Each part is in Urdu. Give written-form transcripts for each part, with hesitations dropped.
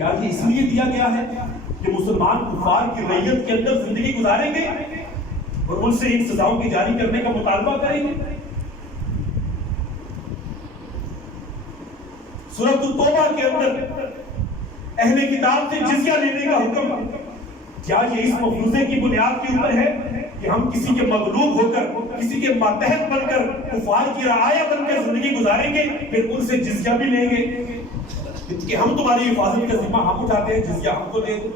کیا یہ اس لیے دیا گیا ہے کہ مسلمان کفار کی رعیت کے اندر زندگی گزاریں گے اور ان سے ان سزاؤں کی جاری کرنے کا مطالبہ کریں گے؟ سورۃ التوبہ کے اندر اہل کتاب سے جزیہ لینے کا حکم، کیا یہ اس مفروضے کی بنیاد کے اوپر ہے کہ ہم کسی کے مغلوب ہو کر، کسی کے ماتحت بن کر، کفار کی رعایا بن کر زندگی گزاریں گے، پھر ان سے جزیہ بھی لیں گے کہ ہم تمہاری حفاظت کا ذمہ ہم اٹھاتے ہیں، جزیہ ہم کو دے دو؟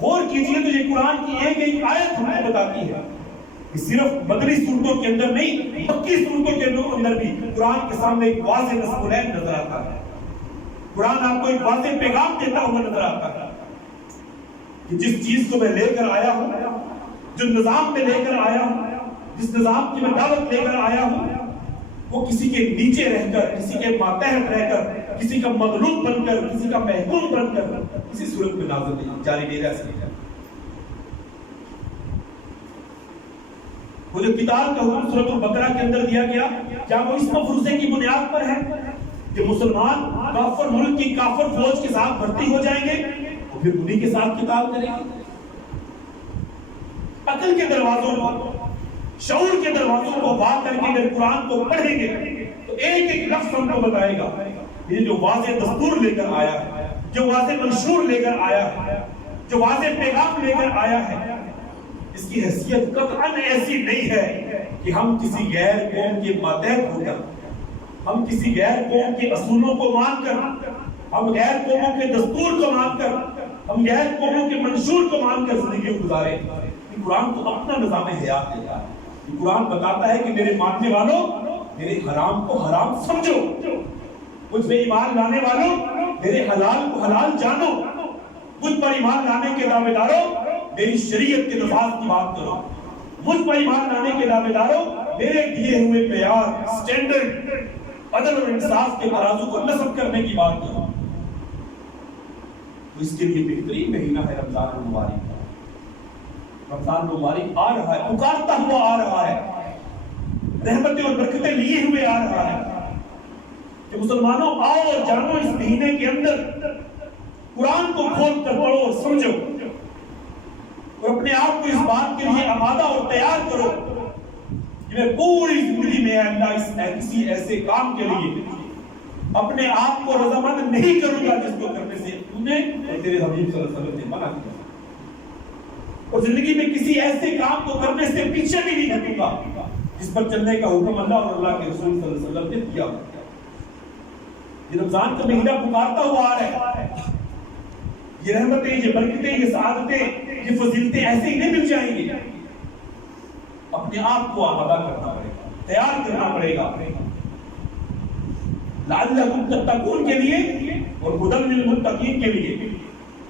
غور کیجئے تو یہ قرآن کی ایک ایک آیت ہم کو بتاتی ہے کہ صرف مدنی صورتوں کے اندر نہیں، مکی صورتوں کے اندر بھی قرآن کے سامنے ایک واضح نصب العین نظر آتا ہے۔ قرآن آپ کو ایک واضح پیغام دیتا ہوا نظر آتا ہے کہ جس چیز کو میں لے کر آیا ہوں، جو نظام میں لے کر آیا ہوں، جس نظام کی میں دعوت لے کر آیا ہوں، وہ کسی کے نیچے رہ کر، کسی کے ماتحت رہ کر، کسی کا مغلوب بن کر، کسی کا محکوم بن کر کسی صورت میں نازل نہیں جاری نہیں رہ سکتا۔ وہ جو قتال کا حکم سورۃ البقرہ کے اندر دیا گیا، کیا وہ اس مفروضے کی بنیاد پر ہے کہ مسلمان کافر ملک کی کافر فوج کے ساتھ بھرتی ہو جائیں گے اور پھر انہی کے ساتھ قتال کریں گے؟ عقل کے دروازوں کو، شعور کے دروازوں کو وا کر کے اگر قرآن کو پڑھیں گے تو ایک ایک لفظ ہم کو بتائے گا یہ جو واضح دستور لے کر آیا ہے، جو واضح منشور لے کر آیا ہے، جو واضح پیغام لے کر آیا ہے، اس کی حیثیت قطعاً ایسی نہیں ہے کہ ہم کسی غیر قوم کے ماتحت ہو کر، ہم کسی غیر قوم کے اصولوں کو مان کر، ہم غیر قوموں کے دستور کو مان کر، ہم غیر قوموں کے منشور کو مان کر زندگی گزاریں۔ یہ قرآن تو اپنا نظام حیات دیتا ہے۔ یہ قرآن بتاتا ہے کہ میرے ماننے والوں، میرے حرام کو حرام سمجھو، مجھ پہ ایمان لانے والوں میرے حلال کو حلال جانو، مجھ پر ایمان لانے کے دعوے داروں میری شریعت کے نفاذ کی بات کرو، مجھ پر ایمان لانے کے دعوے داروں میرے دیے ہوئے معیار، سٹینڈرڈ، عدل اور انصاف کے ترازو کو نصب کرنے کی بات کرو۔ تو اس کے لیے بہترین مہینہ ہے رمضان المبارک۔ رمضان المبارک آ رہا ہے، پکارتا ہوا آ رہا ہے، رحمتیں اور برکتیں لیے ہوئے آ رہا ہے کہ مسلمانوں آؤ اور جانو اس مہینے کے اندر قرآن کو کھول کر پڑھو اور سمجھو، اور اپنے آپ کو اس بات کے لیے آمادہ اور تیار کرو کہ میں پوری زندگی میں اللہ کسی ایسے کام کے لیے اپنے آپ کو رضامند نہیں کروں گا جس کو کرنے سے تو نے اور تیرے حبیب صلی اللہ علیہ وسلم نے منع کیا، اور زندگی میں کسی ایسے کام کو کرنے سے پیچھے بھی نہیں ہٹوں گا جس پر چلنے کا حکم اللہ اور اللہ کے رسول صلی اللہ علیہ وسلم نے دیا۔ یہ رمضان کا مہینہ پکارتا ہوا آ رہا ہے، یہ رحمتیں، یہ برکتیں، یہ سعادتیں، یہ فضیلتیں ایسے ہی نہیں مل جائیں گی، اپنے آپ کو آمادہ کرنا پڑے گا، تیار کرنا پڑے گا لعلکم تتقون کے لیے اور ھدی للمتقین کے لیے۔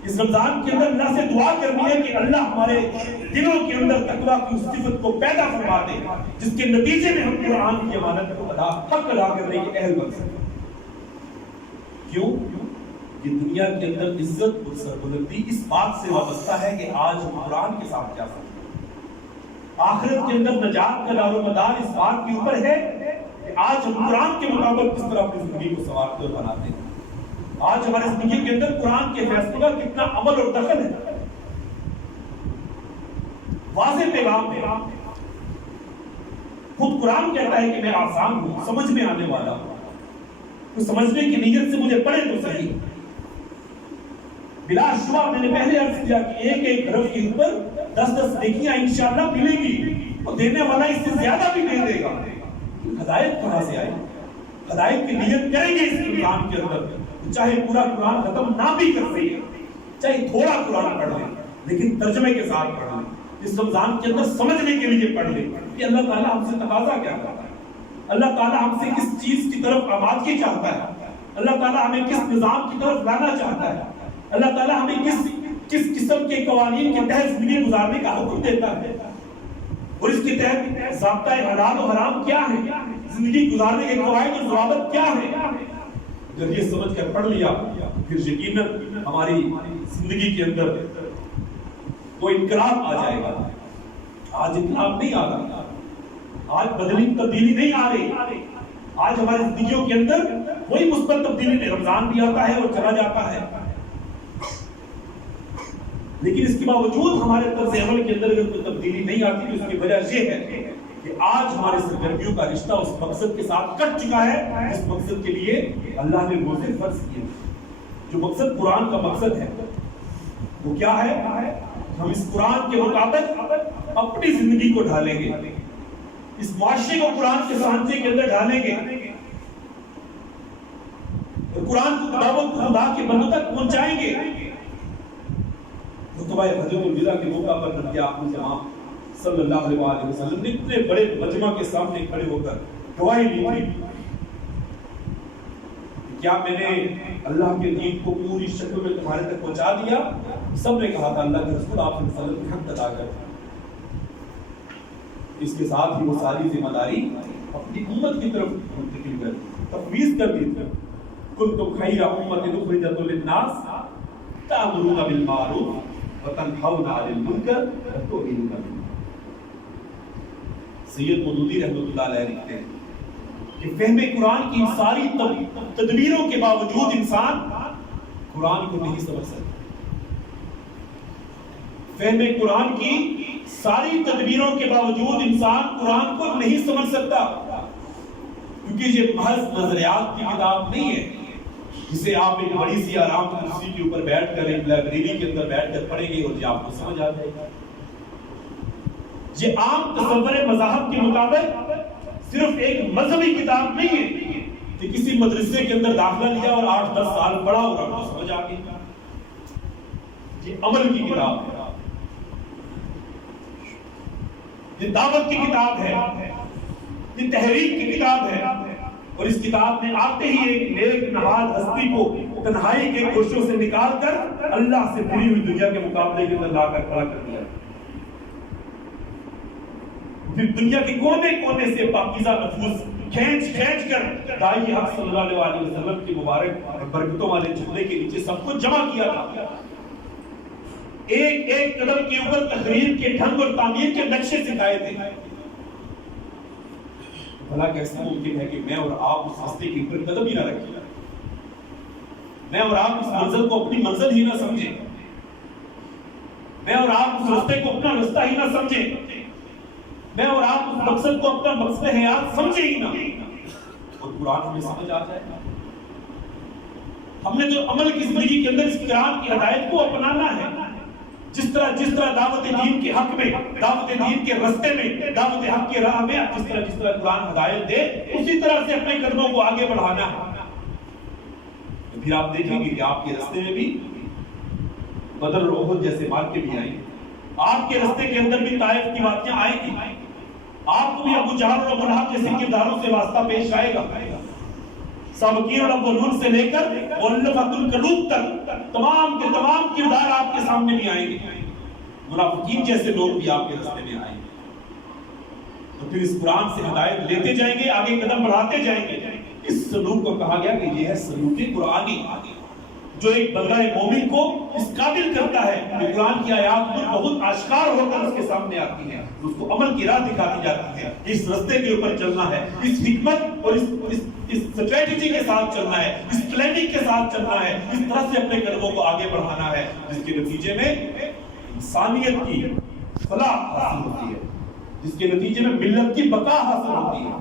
اس رمضان کے اندر اللہ سے دعا کرنی ہے کہ اللہ ہمارے دلوں کے اندر تقویٰ کی اس صفت کو پیدا فرما دے جس کے نتیجے میں ہم قرآن کی امانت کو حق ادا کرنے کے اہل بن سکیں۔ کیوں؟ یہ دنیا کے اندر عزت اور سربلندی اس بات سے وابستہ ہے کہ آج ہم قرآن کے ساتھ کیا سمجھیں، آخرت کے اندر نجات کا دار و مدار اس بات کے اوپر ہے کہ آج ہم قرآن کے مطابق کس طرح اپنی زندگی کو سنوارتے اور بناتے ہیں۔ آج ہماری زندگی کے اندر قرآن کے فیصلوں کا کتنا عمل اور دخل ہے، واضح پیغام ہے۔ خود قرآن کہتا ہے کہ میں آسان ہوں، سمجھ میں آنے والا ہوں، تو سمجھنے کی نیت سے مجھے پڑھے تو صحیح۔ بلا شبہ میں نے پہلے عرض کیا کہ ایک ایک حرف کے اوپر 10 نیکیاں انشاءاللہ ملے گی، اور دینے والا اس سے زیادہ بھی دے دے گا۔ ہدایت کہاں سے آئی؟ ہدایت کی نیت کریں گے اس قرآن کے اندر، چاہے پورا قرآن ختم نہ بھی کر سکے، چاہے تھوڑا قرآن پڑھ لیں لیکن ترجمے کے ساتھ پڑھ لیں، اس رمضان کے اندر سمجھنے کے لیے پڑھ لیں کہ اللہ تعالیٰ ہم سے تقاضا کیا کرتا ہے، اللہ تعالیٰ ہم سے کس چیز کی طرف آمادگی چاہتا ہے، اللہ تعالیٰ ہمیں کس نظام کی طرف لانا چاہتا ہے، اللہ تعالیٰ ہمیں کس قسم کے قوانین کے تحت زندگی گزارنے کا حکم دیتا ہے، اور اس کے تحت ضابطۂ حلال و حرام کیا ہے، زندگی گزارنے کے قواعد و ضوابط کیا ہے۔ جب یہ سمجھ کر پڑھ لیا پھر یقیناً ہماری زندگی کے اندر وہ انقلاب آ جائے گا۔ آج انقلاب نہیں آ رہا، آج بدلی تبدیلی نہیں آ رہی، آج ہماری زندگیوں کے اندر وہی مثبت تبدیلی نہیں، رمضان بھی آتا ہے اور چلا جاتا ہے، لیکن اس کے باوجود ہمارے طرز عمل کے اندر اگر کوئی تبدیلی نہیں آتی تو اس کی وجہ یہ ہے کہ آج ہمارے سرگرمیوں کا رشتہ اس مقصد کے ساتھ کٹ چکا ہے جس مقصد کے لیے اللہ نے روزے فرض کیے۔ جو مقصد قرآن کا مقصد ہے وہ کیا ہے؟ ہم اس قرآن کے مطابق اپنی زندگی کو ڈھالیں گے، اس معاشرے کو قرآن کے سانچے کے اندر ڈھالیں گے، قرآن کو دعوت خدا کے بندوں تک پہنچائیں گے۔ خطبہ حجۃ الوداع کے موقع پر نبی اکرم صلی اللہ علیہ وسلم نے اتنے بڑے مجمع کے سامنے کھڑے ہو کر گواہی دی تھی، کیا میں نے اللہ کے دین کو پوری شکل میں تمہارے تک پہنچا دیا؟ سب نے کہا تھا اللہ کے رسول آپ صلی اللہ علیہ وسلم حق ادا کرتے۔ اس کے ساتھ ہی وہ ساری ذمہ داری اپنی امت کی طرف منتقل کر تفویض کر دی۔ کنتم خیر امۃ اخرجت للناس تأمرون بالمعروف وتنہون عن المنکر وتؤمنون باللہ۔ سید مودودی رحمۃ اللہ علیہ لکھتے ہیں کہ فہم قرآن کی ساری تدبیروں کے باوجود انسان قرآن کو نہیں سمجھ سکتا۔ فہم قرآن کی ساری تدبیروں کے باوجود انسان قرآن کو نہیں سمجھ سکتا، کیونکہ یہ محض نظریات کی کتاب نہیں ہے جسے آپ ایک بڑی سی آرام کرسی کے اوپر بیٹھ کر ایک لائبریری کے اندر بیٹھ کر پڑھیں گے اور یہ آپ کو سمجھ آ جائے گا۔ یہ عام تصور مذاہب کے مطابق صرف ایک مذہبی کتاب نہیں ہے کہ کسی مدرسے کے اندر داخلہ لیا اور 8-10 سال پڑھا اور آپ کو سمجھ آ گئی۔ یہ عمل کی کتاب ہے، یہ دعوت کی کتاب ہے، یہ تحریک کی کتاب ہے، اور اس کتاب نے آتے ہی ایک نیک نہاد ہستی کو تنہائی کے کوششوں سے نکال کر اللہ سے بھری ہوئی دنیا کے مقابلے کے اندر لا کر کھڑا کر دیا۔ پھر دنیا کے کونے کونے سے پاکیزہ نفوس کھینچ کر دائی حق صلی اللہ علیہ وسلم کی مبارک برکتوں والے جھنڈے کے نیچے سب کو جمع کیا تھا۔ ایک ایک قدم کے اوپر تحریر کے ڈھنگ اور تعمیر کے نقشے سکھائے تھے۔ بھلا کیسے ممکن ہے کہ میں اور آپ اس راستے کے اوپر قدم ہی نہ رکھیں، میں اور آپ اس منزل کو اپنی منزل ہی نہ سمجھیں، میں اور آپ اس راستے کو اپنا رستہ ہی نہ سمجھیں، میں اور آپ اس مقصد کو اپنا مقصد حیات سمجھیں ہی نہ، اور قرآن ہمیں سمجھ آ جائے گا۔ ہم نے جو عمل کی زندگی کے اندر اس قرآن کی ہدایت کو اپنانا ہے، جس طرح دعوت دین کے حق میں، دعوت دین کے رستے میں، دعوت حق کے راہ میں جس طرح قرآن ہدایت دے اسی طرح سے اپنے قدموں کو آگے بڑھانا ہے۔ تو پھر آپ دیکھیں گے کہ آپ کے رستے میں بھی بدر اور احد جیسے مارکے بھی آئیں گے، آپ کے رستے کے اندر بھی طائف کی واقعہ آئیں گی، آپ کو بھی ابو جہل اور ابو لہب جیسے کرداروں سے واسطہ پیش آئے گا۔ سابقین الاولون سے لے کر مؤلفۃ القلوب تک تمام کے تمام کردار آپ کے سامنے بھی آئیں گے، منافقین جیسے لوگ بھی آپ کے راستے میں آئیں گے۔ تو پھر اس قرآن سے ہدایت لیتے جائیں گے، آگے قدم بڑھاتے جائیں گے۔ اس سلوک کو کہا گیا کہ یہ ہے سلوک قرآنی، جو ایک بندہ مومن کو اس قابل کرتا ہے کہ قرآن کی آیات پر بہت آشکار ہو کر اس کے سامنے آتی ہیں، اس کو عمل کی راہ دکھاتی جاتی ہے، اس رستے کے اوپر چلنا ہے، اس حکمت اور اس اسٹریٹجی کے ساتھ چلنا ہے، اس پلاننگ کے ساتھ چلنا ہے، اس طرح سے اپنے قدموں کو آگے بڑھانا ہے، جس کے نتیجے میں انسانیت کی فلاح حاصل ہوتی ہے، جس کے نتیجے میں ملت کی بقا حاصل ہوتی ہے۔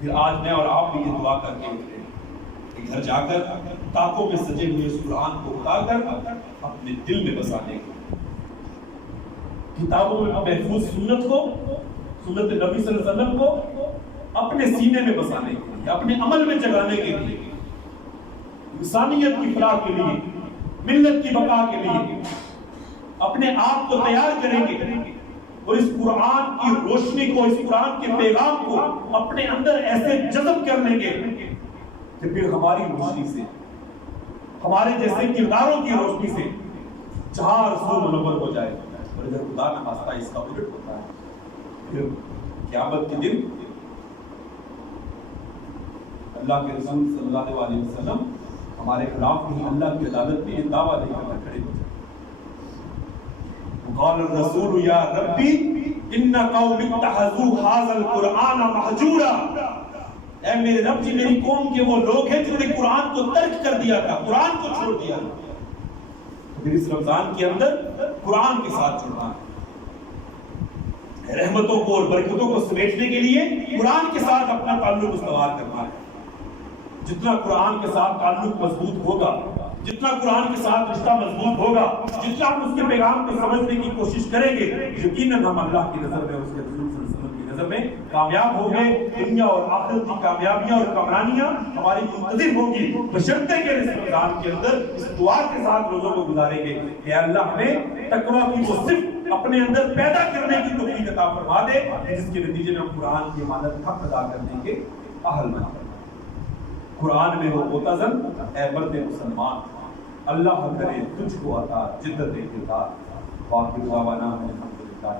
پھر آج میں اور آپ بھی یہ دعا کر کے اٹھے کہ گھر جا کر تاکوں میں سجے ہوئے اس قرآن کو اٹھا کر اپنے دل میں بسانے کو، کتابوں میں محفوظ سنت کو، سنت نبی صلی اللہ علیہ وسلم کو اپنے سینے میں بسانے کے لیے، اپنے عمل میں جگانے کے لیے، انسانیت کی فلاح کے لیے، ملت کی بقا کے لیے اپنے آپ کو تیار کریں گے، اور اس قرآن کی روشنی کو، اس قرآن کے پیغام کو اپنے اندر ایسے جذب کر لیں گے کہ پھر ہماری روشنی سے، ہمارے جیسے کرداروں کی روشنی سے جہاں رسول منور ہو جائے، اور اگر خدا نہ خواستہ اس کا الٹ ہوتا ہے پھر قیامت کے دن اللہ کے رسول صلی اللہ علیہ وسلم ہمارے خلاف نہیں، اللہ کی عدالت میں یہ دعویٰ لے کر کھڑے ہو جائے، قال الرسول یا ربی ان قوم اتخذوا هذا القرآن مہجورا، اے میرے رب جی میری قوم کے وہ لوگ ہیں جنہوں نے قرآن کو ترک کر دیا تھا، قرآن کو چھوڑ دیا تھا. پھر اس رمضان کے اندر قرآن کے ساتھ جڑنا ہے، رحمتوں کو اور برکتوں کو سمیٹنے کے لیے قرآن کے ساتھ اپنا تعلق استوار کرنا ہے. جتنا قرآن کے ساتھ تعلق مضبوط ہوگا، جتنا قرآن کے ساتھ رشتہ مضبوط ہوگا، جتنا ہم اس کے پیغام کو سمجھنے کی کوشش کریں گے، یقیناً ہم اللہ کی نظر میں، اس کے رسول صلی اللہ علیہ وسلم کی نظر میں کامیاب ہوں گے. دنیا اور آخرت کی کامیابیاں اور کامرانیاں ہماری منتظر ہوں گی، بشرطے کہ اس رمضان کے اندر اس دعا کے ساتھ روزوں کو گزاریں گے کہ اللہ ہمیں تقویٰ کی وہ صفت اپنے اندر پیدا کرنے کی توفیق عطا فرما دے، جس کے نتیجے میں ہم قرآن کی امانت حق ادا کرنے کے اہل بنا دیں. قرآن میں ہو متزن اے مرد مسلمان، اللہ کرے تجھ کو عطا جدت کردار. باقی دعوانا الحمدللہ.